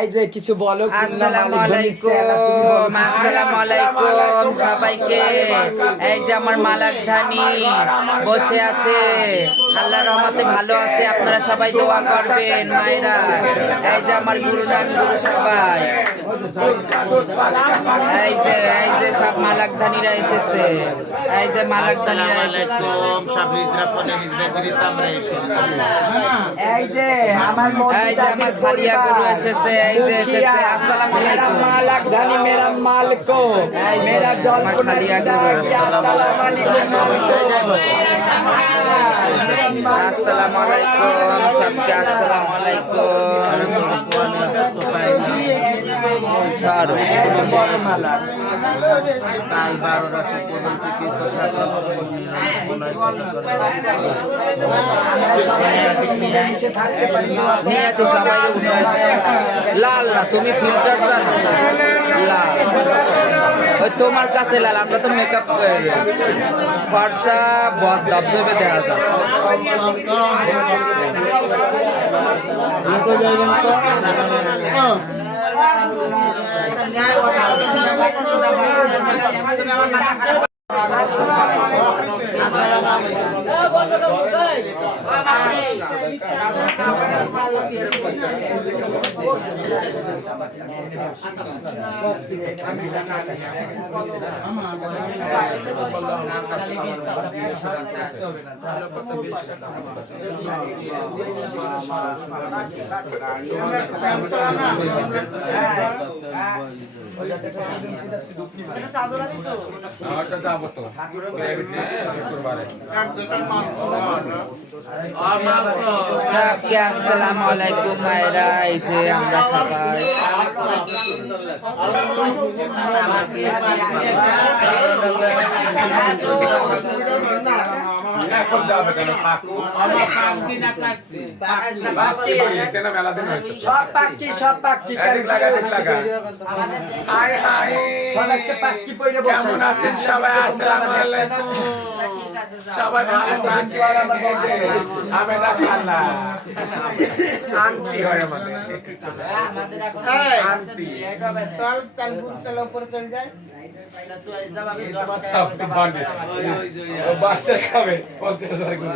এই যে কিছু বলো। আসসালামু আলাইকুম, আসসালামু আলাইকুম সবাইকে। এই যে আমার মালাক ধানি বসে আছে, আল্লাহর রহমতে ভালো আছে। আপনারা সবাই দোয়া করবেন মায়েরা। এই যে আমার গুরুনান গুরু সবাই, এই যে সব মালাক ধানিরা এসেছে। এই যে মালাক ধানিরা এসেছে। এই যে আমার ফালিয়া গুরু এসেছে। এই যে এসেছে। আসসালামু আলাইকুম। মালাক ধানি মেরা মালকো, মেরা জল ফালিয়া গুরু। আসসালামু আলাইকুম সবকে, আসসালামু আলাইকুম। ছাড়ো নিয়ে আছে সবাই উঠে। লাল না, তুমি ফিল্টার জানো? লাল ওই তোমার কাছে লাল, আমরা তো মেকআপ করে ফর্সা দবদবে দেখা যায়। सबके अस्सलाम वालेकुम मायरा। এই যে আমরা সবাই এখন যাবে কেন কাকু আমার কাম কি না কাটছে বাকি বলেছে না মেলা দিন হয়েছে সব পাক্কি লাগা হাই হাই সবাইকে পাক্কি পয়রে বসে। কেমন আছেন সবাই? আসসালামু আলাইকুম। সবাই ভালো থাকেন। আমি না খালা আন্টি হয় আমাদের আন্টি চল উপরে চল যায়। বাচ্চা খাবে 50,000 করে।